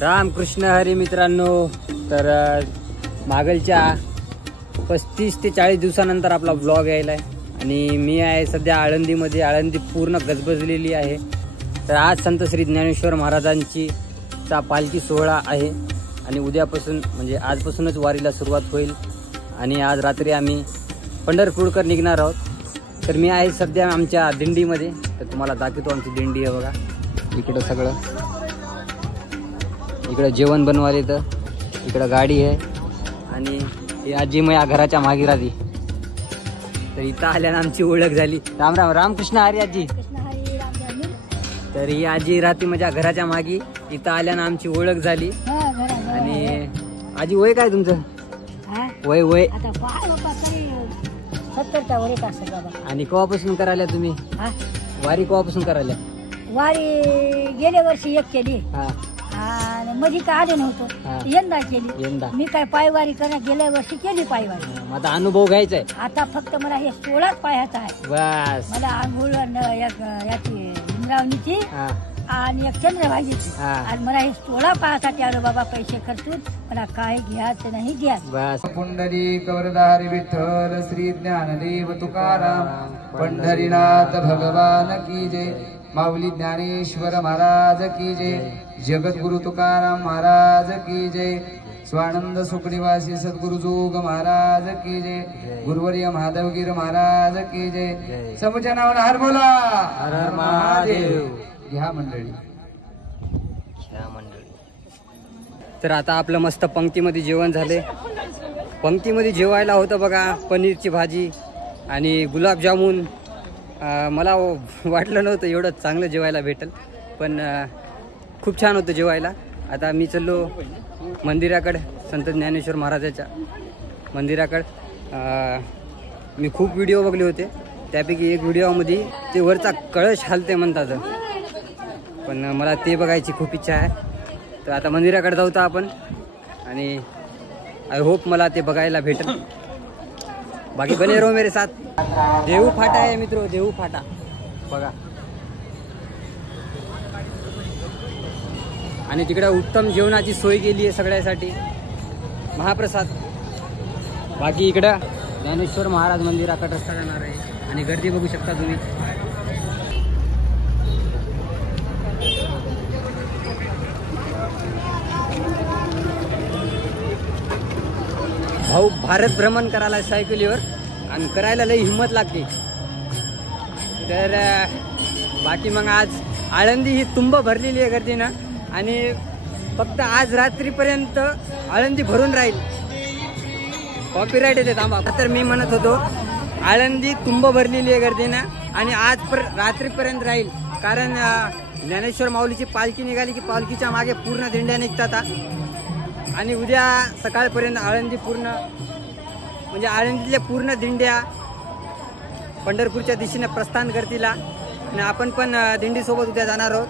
रामकृष्ण हरी मित्रांनो, तर मागलच्या 35 ते 40 दिवसानंतर आपला ब्लॉग यायला आहे आणि मी आहे सध्या आळंदीमध्ये. आळंदी पूर्ण गजबजलेली आहे. तर आज संत श्री ज्ञानेश्वर महाराजांची पालखी सोहळा आहे आणि उद्यापासून म्हणजे आजपासूनच वारीला सुरुवात होईल आणि आज रात्री आम्ही पंढरपूरकर निघणार आहोत. तर मी आहे सध्या आमच्या दिंडीमध्ये, तर तुम्हाला दाखवतो आमची दिंडी आहे बघा. इकडं सगळं, इकडं जेवण बनवाले, तर इकडं गाडी आहे आणि ही आजी माझ्या घराच्या मागे राहते. तर इथं आल्यानं आमची ओळख झाली. राम राम, रामकृष्ण हरी आजी. तर ही आजी राहते माझ्या घराच्या मागे. इथं आल्यानं आमची ओळख झाली. आणि आजी वय काय तुमचं? वय वय 70च्या वर असेल बाबा. आणि केव्हापासून करायला तुम्ही वारी? केव्हापासून करायला वारी? गेल्या वर्षी एक केली हा आणि मध्ये काय आले नव्हतं, यंदा केली. यंदा मी काय पायवारी करणार, गेल्या वर्षी केली पायवारी. आता अनुभव घ्यायचा आहे. आता फक्त मला हे 16च पायाचा आहे. बस. मला आंघोळ याची इंद्रावणीची आणि एक चंद्रभागीची. आणि मला हे 16 पायासाठी आलो बाबा. पैसे खर्चून मला काय घ्यायचं नाही घ्या. बस. पुंडलिक वरदारी विठ्ठल श्री ज्ञानदेव तुकाराम पंढरीनाथ भगवान की जय. माऊली ज्ञानेश्वर महाराज की जय. जगद्गुरु तुकाराम महाराज की जय. स्वानंद सुखनिवासी सद्गुरु जोग महाराज की जय. गुरुवर्य महादेवगिर महाराज की जय. समूच्या नावानं हर बोला, हर हर महादेव. घ्या मंडळी. तर आता आपलं मस्त पंक्तीमध्ये जेवण झाले. पंक्तीमध्ये जेवायला होतं बघा पनीरची भाजी आणि गुलाबजामुन. मला वाटलं नव्हतं एवढं चांगलं जेवायला भेटेल, पण खूप छान होतं जेवायला. आता मी चाललो मंदिराकडे, संत ज्ञानेश्वर महाराजाच्या मंदिराकडे. मी खूप व्हिडिओ बघले होते, त्यापैकी एक व्हिडिओमध्ये ते वरचा कळश हलते म्हणतात, पण मला ते बघायची खूप इच्छा आहे. तर आता मंदिराकडे जाऊ आपण आणि आय होप मला ते बघायला भेटेल. बाकी बने रहो मेरे साथ. देहू फाटा आहे मित्रो, देहू फाटा बघा. आणि तिकडे उत्तम जेवणाची सोय केली आहे सगळ्यासाठी, महाप्रसाद. बाकी इकडं ज्ञानेश्वर महाराज मंदिराकडे रस्ता जाणार आहे आणि गर्दी बघू शकता तुम्ही. भाऊ भारत भ्रमण करायला सायकलीवर आणि करायला लई हिंमत लागते. तर बाकी मग आज आळंदी ही तुंब भरलेली आहे गर्दीनं आणि फक्त आज रात्रीपर्यंत आळंदी भरून राहील. कॉपीराईट येते थांबा. तर मी म्हणत होतो आळंदी तुंब भरलेली आहे गर्दीनं आणि आज रात्रीपर्यंत राहील, कारण ज्ञानेश्वर माऊलीची पालखी निघाली की पालखीच्या मागे पूर्ण दिंड्या निघतात आणि उद्या सकाळपर्यंत आळंदी पूर्ण म्हणजे आळंदीतल्या पूर्ण दिंड्या पंढरपूरच्या दिशेने प्रस्थान करतील आणि आपण पण दिंडीसोबत उद्या जाणार आहोत.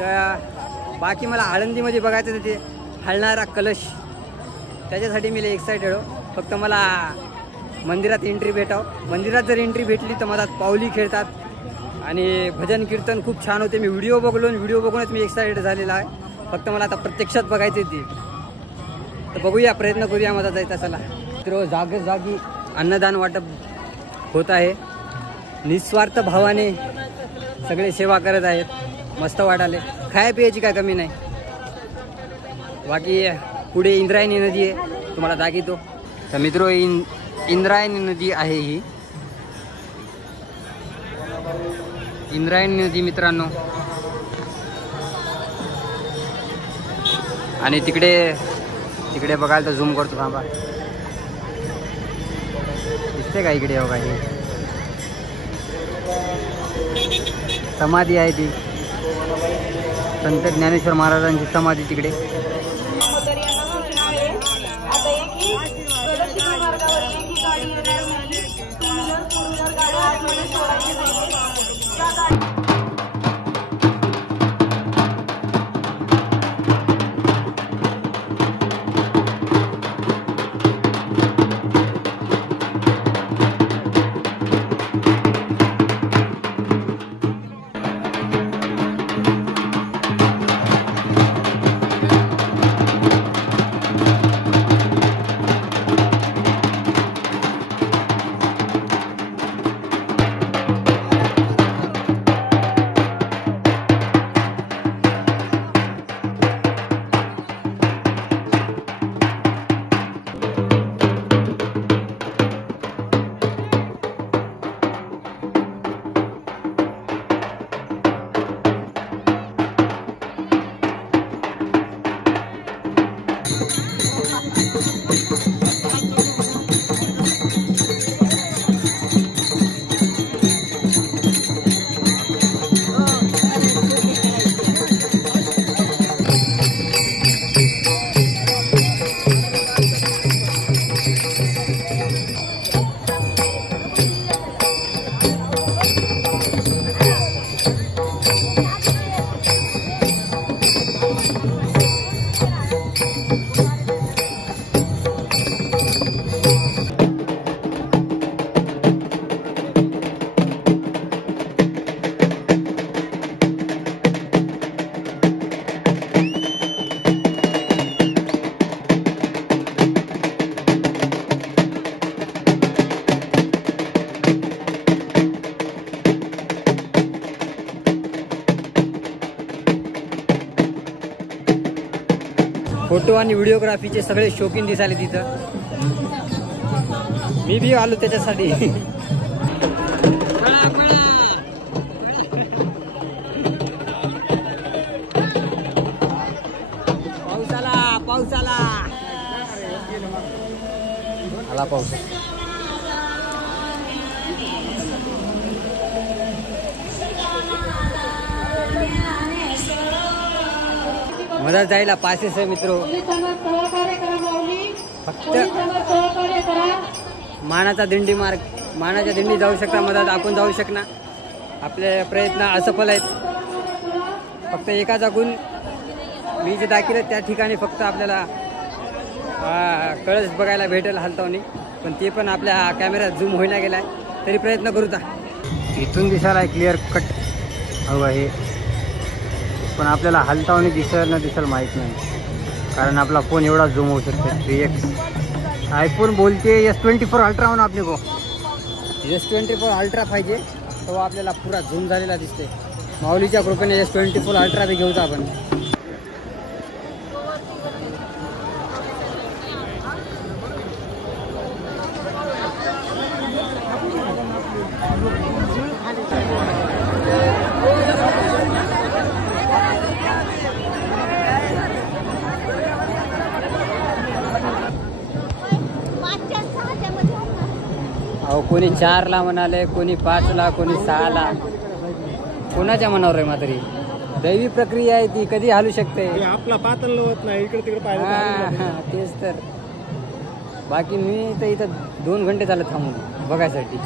तर बाकी मला आळंदीमध्ये बघायचं ते हलणारा कलश, त्याच्यासाठी मी एक्सायटेड हो. फक्त मला मंदिरात एंट्री भेटावं. मंदिरात जर एंट्री भेटली तर मधात पाऊली खेळतात आणि भजन कीर्तन खूप छान होते. मी व्हिडिओ बघूनच मी एक्सायटेड झालेला आहे. फक्त मला आता प्रत्यक्षात बघायचे ते. तर बघूया, प्रयत्न करूया मधात जायचा. चला तर जागी अन्नदान वाटप होत आहे. निस्वार्थ भावाने सगळे सेवा करत आहेत. मस्त वाटाले. खाया पियाची काय कमी नाही. बाकी पुढे इंद्रायणी नदी आहे, तुम्हाला दाखवतो. तर मित्रो इंद्रायणी नदी आहे ही. इंद्रायणी नदी मित्रांनो. आणि तिकडे बघायला तर झूम करतो थांबा. दिसते का इकडे? बघा हे समाधी आहे, ती संत ज्ञानेश्वर महाराजांची समाधी तिकडे. फोटो आणि व्हिडिओग्राफीचे सगळे शौकीन दिसाले तिथं. मी बी आलो त्याच्यासाठी. पाऊस आला पाऊस. मदत जायला पासेस आहे मित्र. फक्त मानाचा दिंडी मार्ग, मानाच्या दिंडी जाऊ शकता मदत, आपण जाऊ शकणार. आपले प्रयत्न असफल आहेत. फक्त एका जागून मी जे दाखिले त्या ठिकाणी फक्त आपल्याला कळस बघायला भेटेल हलतावणी, पण ते पण आपल्या कॅमेऱ्यात झूम होईना गेलाय. तरी प्रयत्न करूता. इथून दिसायला क्लिअर कट हवं हे, पण आपल्याला हलतावणी दिसेल ना दिसेल माहीत नाही, कारण आपला फोन एवढा झूम होऊ शकतो. 3x आयफोन बोलते S24 अल्ट्रा म्हणून आपले को S24 अल्ट्रा पाहिजे, तो आपल्याला पुरा झूम झालेला दिसते. माऊलीच्या कृपेने S24 अल्ट्रा बी घेऊचा आपण. अहो कोणी 4ला म्हणाले, कोणी 5ला, कोणी 6ला. कोणाच्या मनावर आहे मात्र दैवी प्रक्रिया आहे ती, कधी हालू शकते. आपला पातळ होत नाही, इकडे तिकडे पाहिजे. तेच तर. बाकी मी तर इथं 2 घंटे झाले थांबून बघायसाठी.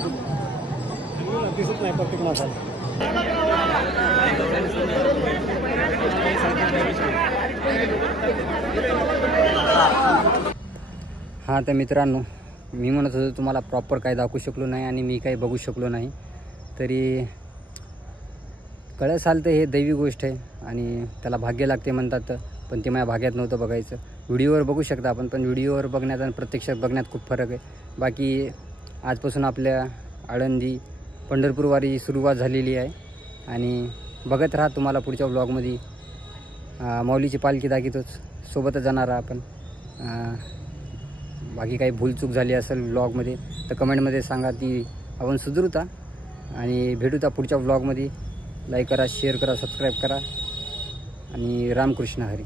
दिसत नाही प्रत्येक माणसाला. हां तर मित्रांनो, मी म्हणत होतो तुम्हाला प्रॉपर काय दाखवू शकलो नाही आणि मी काही बघू शकलो नाही. तरी कळस आलं हे दैवी गोष्ट आहे आणि त्याला भाग्य लागते म्हणतात, पण ते माझ्या भाग्यात नव्हतं बघायचं. व्हिडिओवर बघू शकता आपण, पण व्हिडिओवर बघण्यात आणि प्रत्यक्षात बघण्यात खूप फरक आहे. बाकी आजपासून आपल्या आळंदी पंढरपूर वारी सुरुवात झालेली आहे आणि बघत राहा. तुम्हाला पुढच्या व्लॉगमध्ये माऊलीची पालखी दाखवतोच, सोबतच जाणार आपण. बाकी काही भूलचूक झाली असेल व्लॉगमध्ये तर कमेंटमध्ये सांगा, ती आपण सुधरूता. आणि भेटूता पुढच्या व्लॉगमध्ये. लाईक करा, शेअर करा, सबस्क्राईब करा आणि रामकृष्ण हरी.